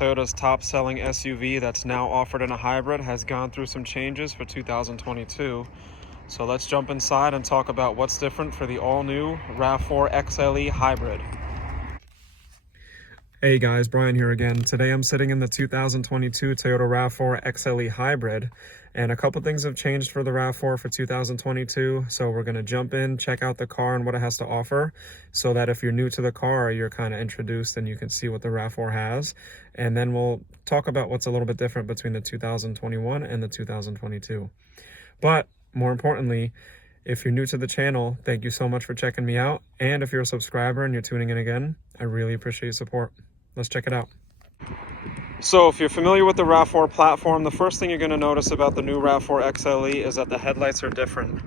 Toyota's top-selling SUV that's now offered in a hybrid, has gone through some changes for 2022. So let's jump inside and talk about what's different for the all-new RAV4 XLE Hybrid. Hey guys, Brian here again. Today I'm sitting in the 2022 Toyota RAV4 XLE Hybrid, and a couple things have changed for the RAV4 for 2022. So we're going to jump in, check out the car and what it has to offer, so that if you're new to the car, you're kind of introduced and you can see what the RAV4 has. And then we'll talk about what's a little bit different between the 2021 and the 2022. But more importantly, if you're new to the channel, thank you so much for checking me out. And if you're a subscriber and you're tuning in again, I really appreciate your support. Let's check it out. So if you're familiar with the RAV4 platform, the first thing you're going to notice about the new RAV4 XLE is that the headlights are different.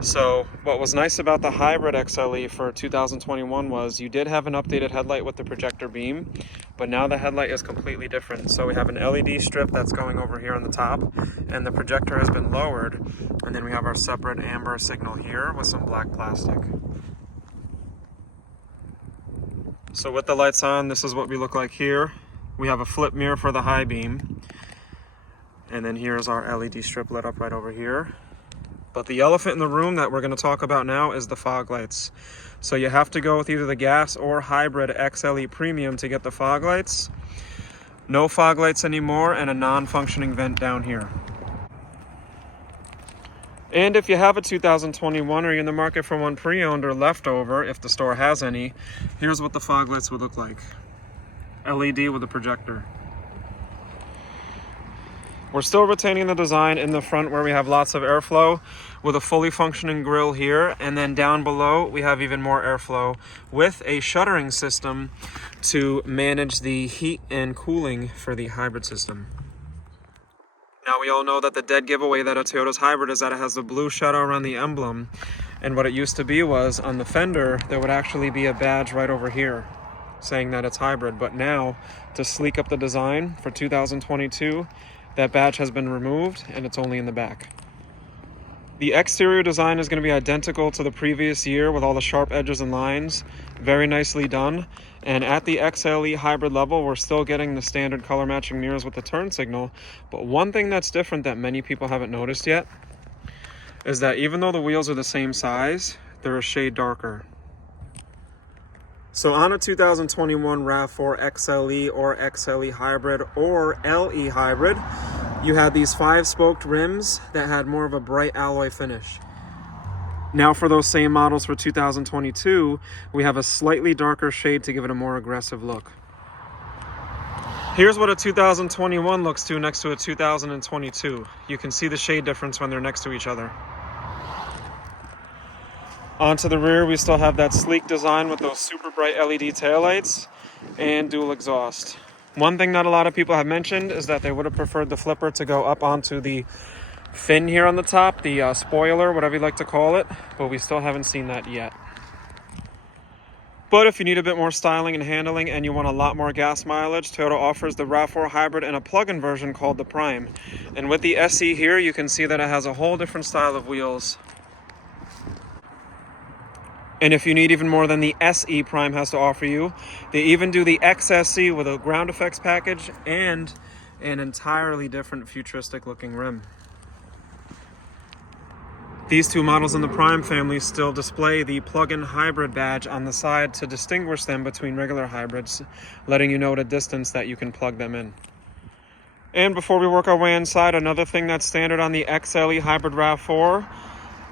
So what was nice about the hybrid XLE for 2021 was you did have an updated headlight with the projector beam, but now the headlight is completely different. So we have an LED strip that's going over here on the top, and the projector has been lowered, and then we have our separate amber signal here with some black plastic. So with the lights on, this is what we look like here. We have a flip mirror for the high beam, and then here's our LED strip lit up right over here. But the elephant in the room that we're going to talk about now is the fog lights. So you have to go with either the gas or hybrid XLE Premium to get the fog lights. No fog lights anymore, and a non-functioning vent down here. And if you have a 2021 or you're in the market for one pre-owned or leftover, if the store has any, here's what the fog lights would look like. LED with a projector. We're still retaining the design in the front where we have lots of airflow with a fully functioning grille here, and then down below we have even more airflow with a shuttering system to manage the heat and cooling for the hybrid system. Now we all know that the dead giveaway that a Toyota's hybrid is that it has the blue shutter around the emblem, and what it used to be was on the fender there would actually be a badge right over here saying that it's hybrid, but now to sleek up the design for 2022, that badge has been removed and it's only in the back. The exterior design is going to be identical to the previous year with all the sharp edges and lines, very nicely done. And at the XLE hybrid level, we're still getting the standard color matching mirrors with the turn signal. But one thing that's different that many people haven't noticed yet is that even though the wheels are the same size, they're a shade darker. So on a 2021 RAV4 XLE or XLE Hybrid or LE Hybrid, you had these 5-spoked rims that had more of a bright alloy finish. Now for those same models for 2022, we have a slightly darker shade to give it a more aggressive look. Here's what a 2021 looks to next to a 2022. You can see the shade difference when they're next to each other. Onto the rear, we still have that sleek design with those super bright LED taillights and dual exhaust. One thing that a lot of people have mentioned is that they would have preferred the flipper to go up onto the fin here on the top, the spoiler, whatever you like to call it, but we still haven't seen that yet. But if you need a bit more styling and handling and you want a lot more gas mileage, Toyota offers the RAV4 Hybrid in a plug-in version called the Prime. And with the SE here, you can see that it has a whole different style of wheels. And if you need even more than the SE Prime has to offer you, they even do the XSE with a ground effects package and an entirely different futuristic looking rim. These two models in the Prime family still display the plug-in hybrid badge on the side to distinguish them between regular hybrids, letting you know at a distance that you can plug them in. And before we work our way inside, another thing that's standard on the XLE Hybrid RAV4,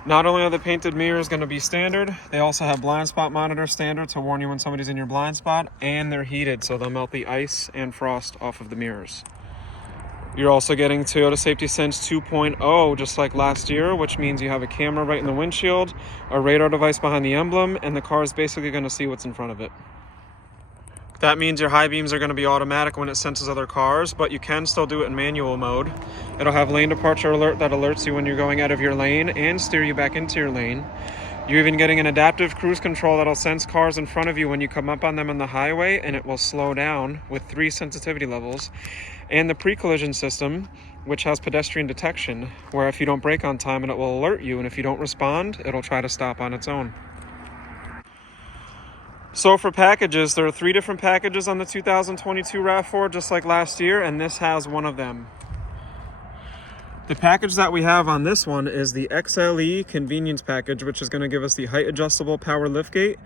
not only are the painted mirrors going to be standard, they also have blind spot monitor standard to warn you when somebody's in your blind spot, and they're heated so they'll melt the ice and frost off of the mirrors. You're also getting Toyota Safety Sense 2.0 just like last year, which means you have a camera right in the windshield, a radar device behind the emblem, and the car is basically going to see what's in front of it. That means your high beams are going to be automatic when it senses other cars, but you can still do it in manual mode. It'll have lane departure alert that alerts you when you're going out of your lane and steer you back into your lane. You're even getting an adaptive cruise control that'll sense cars in front of you when you come up on them on the highway, and it will slow down with 3 sensitivity levels. And the pre-collision system, which has pedestrian detection, where if you don't brake on time, it will alert you, and if you don't respond, it'll try to stop on its own. So for packages, there are 3 different packages on the 2022 RAV4, just like last year, and this has one of them. The package that we have on this one is the XLE convenience package, which is going to give us the height adjustable power liftgate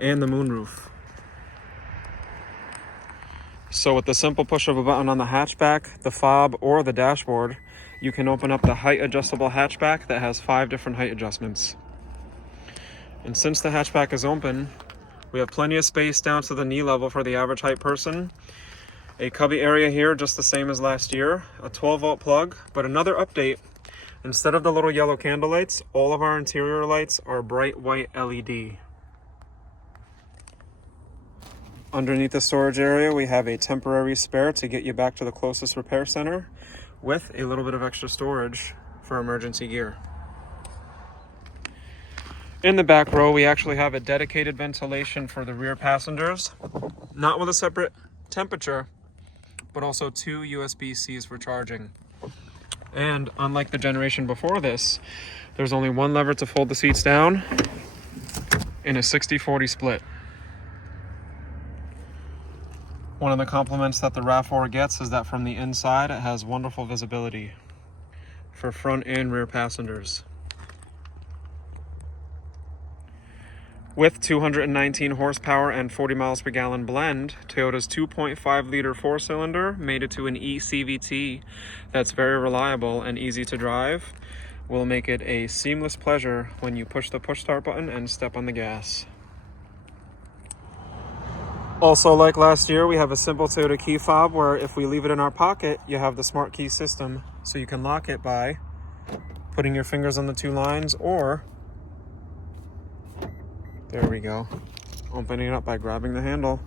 and the moonroof. So with the simple push of a button on the hatchback, the fob, or the dashboard, you can open up the height adjustable hatchback that has 5 different height adjustments. And since the hatchback is open, we have plenty of space down to the knee level for the average height person. A cubby area here, just the same as last year. A 12-volt plug, but another update. Instead of the little yellow candle lights, all of our interior lights are bright white LED. Underneath the storage area, we have a temporary spare to get you back to the closest repair center, with a little bit of extra storage for emergency gear. In the back row, we actually have a dedicated ventilation for the rear passengers, not with a separate temperature, but also 2 USB-Cs for charging. And unlike the generation before this, there's only one lever to fold the seats down in a 60-40 split. One of the compliments that the RAV4 gets is that from the inside, it has wonderful visibility for front and rear passengers. With 219 horsepower and 40 miles per gallon blend, Toyota's 2.5 liter 4-cylinder, mated to an eCVT that's very reliable and easy to drive, will make it a seamless pleasure when you push the push start button and step on the gas. Also, like last year, we have a simple Toyota key fob where if we leave it in our pocket, you have the smart key system, so you can lock it by putting your fingers on the 2 lines, or there we go, opening it up by grabbing the handle.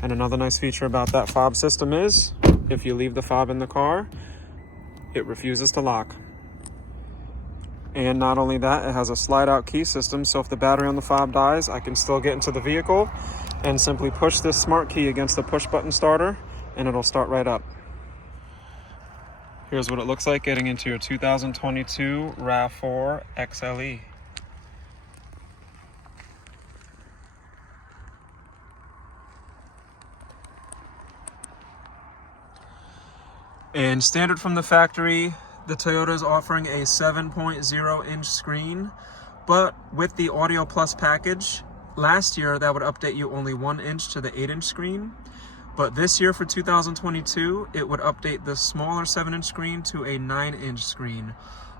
And another nice feature about that fob system is, if you leave the fob in the car, it refuses to lock. And not only that, it has a slide-out key system, so if the battery on the fob dies, I can still get into the vehicle and simply push this smart key against the push-button starter, and it'll start right up. Here's what it looks like getting into your 2022 RAV4 XLE. And standard from the factory, the Toyota is offering a 7.0-inch screen, but with the Audio Plus package, last year that would update you only 1 inch to the 8-inch screen, but this year for 2022, it would update the smaller 7-inch screen to a 9-inch screen,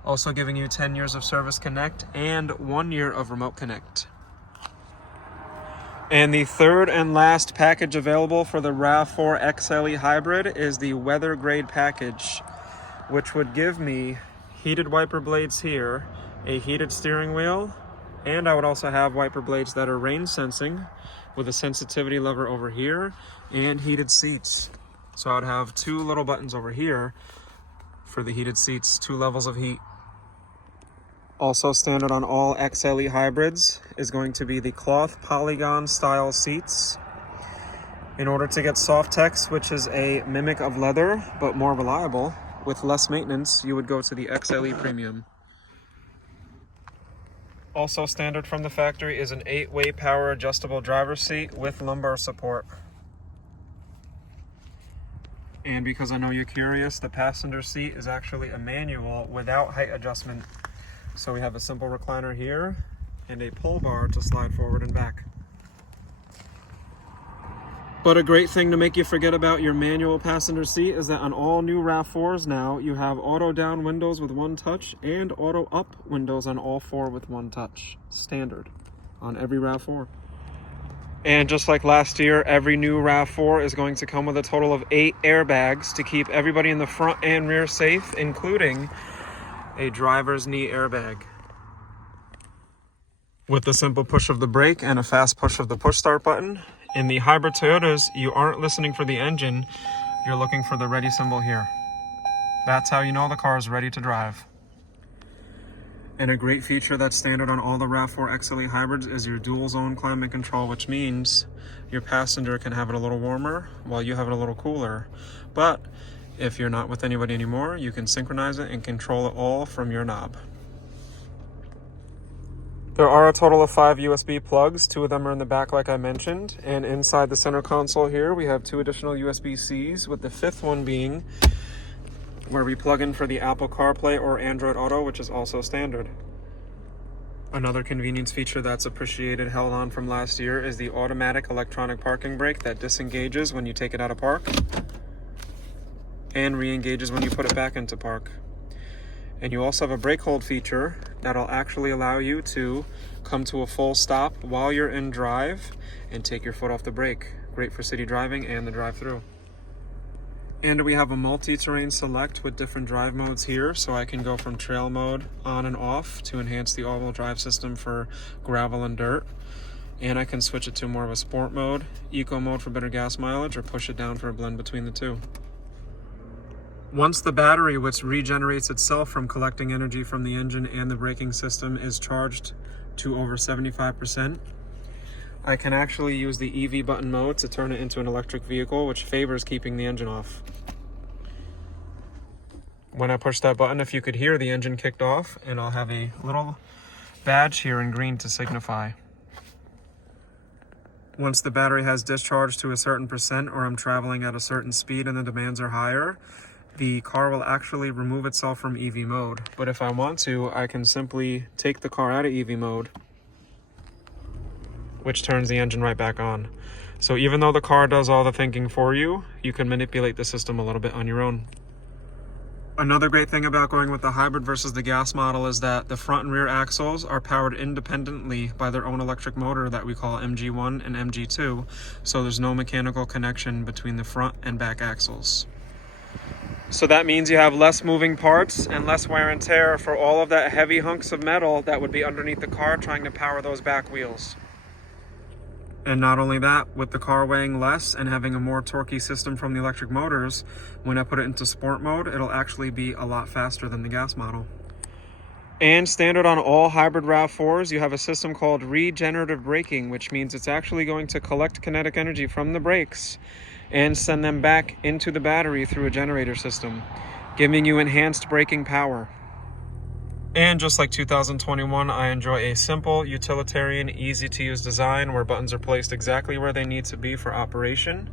also giving you 10 years of Service Connect and 1 year of Remote Connect. And the third and last package available for the RAV4 XLE Hybrid is the weather grade package, which would give me heated wiper blades here, a heated steering wheel, and I would also have wiper blades that are rain sensing with a sensitivity lever over here, and heated seats. So I would have 2 little buttons over here for the heated seats, 2 levels of heat. Also standard on all XLE hybrids is going to be the cloth polygon style seats. In order to get Softex, which is a mimic of leather but more reliable with less maintenance, you would go to the XLE Premium. Also standard from the factory is an 8-way power adjustable driver's seat with lumbar support. And because I know you're curious, the passenger seat is actually a manual without height adjustment. So we have a simple recliner here and a pull bar to slide forward and back. But a great thing to make you forget about your manual passenger seat is that on all new RAV4s now, you have auto down windows with 1 touch and auto up windows on all 4 with 1 touch. Standard on every RAV4. And just like last year, every new RAV4 is going to come with a total of 8 airbags to keep everybody in the front and rear safe, including a driver's knee airbag. With the simple push of the brake and a fast push of the push start button, in the hybrid Toyotas, you aren't listening for the engine, you're looking for the ready symbol here. That's how you know the car is ready to drive. And a great feature that's standard on all the RAV4 XLE hybrids is your dual zone climate control, which means your passenger can have it a little warmer while you have it a little cooler. But if you're not with anybody anymore, you can synchronize it and control it all from your knob. There are a total of 5 USB plugs. 2 of them are in the back like I mentioned, and inside the center console here we have 2 additional USB-Cs, with the 5th one being where we plug in for the Apple CarPlay or Android Auto, which is also standard. Another convenience feature that's appreciated, held on from last year, is the automatic electronic parking brake that disengages when you take it out of park and re-engages when you put it back into park. And you also have a brake hold feature that'll actually allow you to come to a full stop while you're in drive and take your foot off the brake. Great for city driving and the drive-through. And we have a multi-terrain select with different drive modes here, so I can go from trail mode on and off to enhance the all-wheel drive system for gravel and dirt. And I can switch it to more of a sport mode, eco mode for better gas mileage, or push it down for a blend between the two. Once the battery, which regenerates itself from collecting energy from the engine and the braking system, is charged to over 75%, I can actually use the EV button mode to turn it into an electric vehicle, which favors keeping the engine off. When I push that button, if you could hear, the engine kicked off, and I'll have a little badge here in green to signify. Once the battery has discharged to a certain percent, or I'm traveling at a certain speed and the demands are higher, the car will actually remove itself from EV mode. But if I want to, I can simply take the car out of EV mode, which turns the engine right back on. So even though the car does all the thinking for you, you can manipulate the system a little bit on your own. Another great thing about going with the hybrid versus the gas model is that the front and rear axles are powered independently by their own electric motor that we call MG1 and MG2, so there's no mechanical connection between the front and back axles. So that means you have less moving parts and less wear and tear for all of that heavy hunks of metal that would be underneath the car trying to power those back wheels. And not only that, with the car weighing less and having a more torquey system from the electric motors, when I put it into sport mode, it'll actually be a lot faster than the gas model. And standard on all hybrid RAV4s, you have a system called Regenerative Braking, which means it's actually going to collect kinetic energy from the brakes and send them back into the battery through a generator system, giving you enhanced braking power. And just like 2021, I enjoy a simple, utilitarian, easy-to-use design where buttons are placed exactly where they need to be for operation,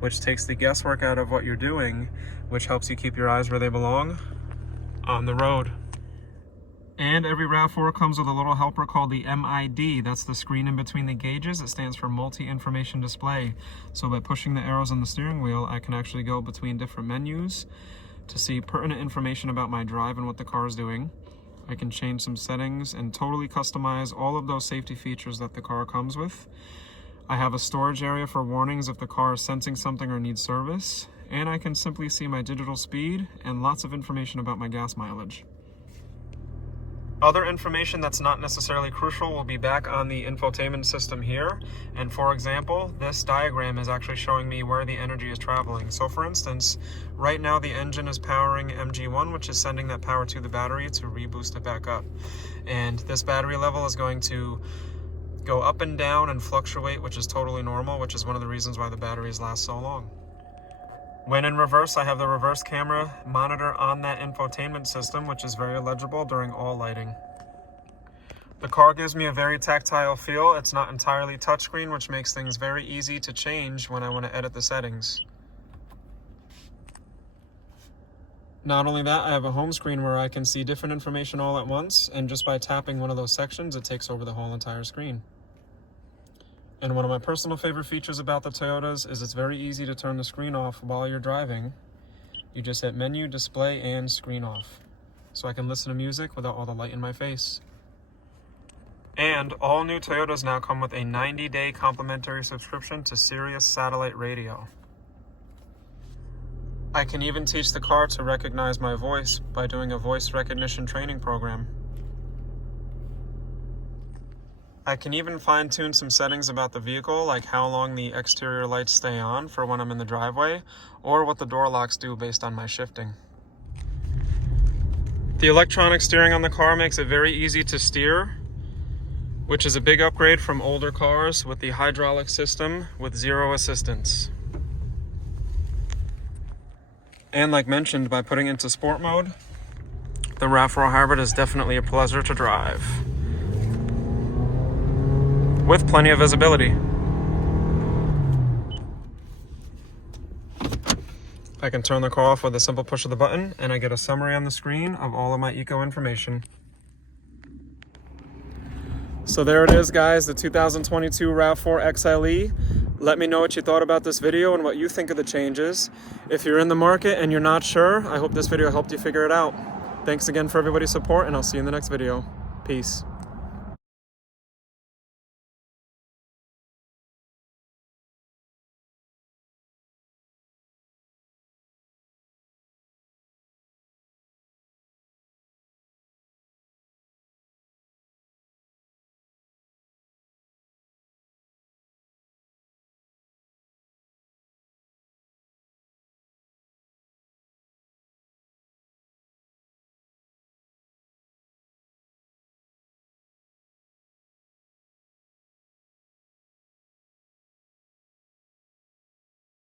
which takes the guesswork out of what you're doing, which helps you keep your eyes where they belong, on the road. And every RAV4 comes with a little helper called the MID. That's the screen in between the gauges. It stands for Multi-Information Display. So by pushing the arrows on the steering wheel, I can actually go between different menus to see pertinent information about my drive and what the car is doing. I can change some settings and totally customize all of those safety features that the car comes with. I have a storage area for warnings if the car is sensing something or needs service. And I can simply see my digital speed and lots of information about my gas mileage. Other information that's not necessarily crucial will be back on the infotainment system here. And for example, this diagram is actually showing me where the energy is traveling. So for instance, right now the engine is powering MG1, which is sending that power to the battery to reboost it back up. And this battery level is going to go up and down and fluctuate, which is totally normal, which is one of the reasons why the batteries last so long. When in reverse, I have the reverse camera monitor on that infotainment system, which is very legible during all lighting. The car gives me a very tactile feel. It's not entirely touchscreen, which makes things very easy to change when I want to edit the settings. Not only that, I have a home screen where I can see different information all at once, and just by tapping one of those sections, it takes over the whole entire screen. And one of my personal favorite features about the Toyotas is it's very easy to turn the screen off while you're driving. You just hit menu, display, and screen off. So I can listen to music without all the light in my face. And all new Toyotas now come with a 90-day complimentary subscription to Sirius satellite radio. I can even teach the car to recognize my voice by doing a voice recognition training program. I can even fine-tune some settings about the vehicle, like how long the exterior lights stay on for when I'm in the driveway, or what the door locks do based on my shifting. The electronic steering on the car makes it very easy to steer, which is a big upgrade from older cars with the hydraulic system with zero assistance. And like mentioned, by putting into sport mode, the RAV4 Hybrid is definitely a pleasure to drive. with plenty of visibility. I can turn the car off with a simple push of the button, and I get a summary on the screen of all of my eco information. So there it is, guys, the 2022 RAV4 XLE. Let me know what you thought about this video and what you think of the changes. If you're in the market and you're not sure, I hope this video helped you figure it out. Thanks again for everybody's support, and I'll see you in the next video. Peace.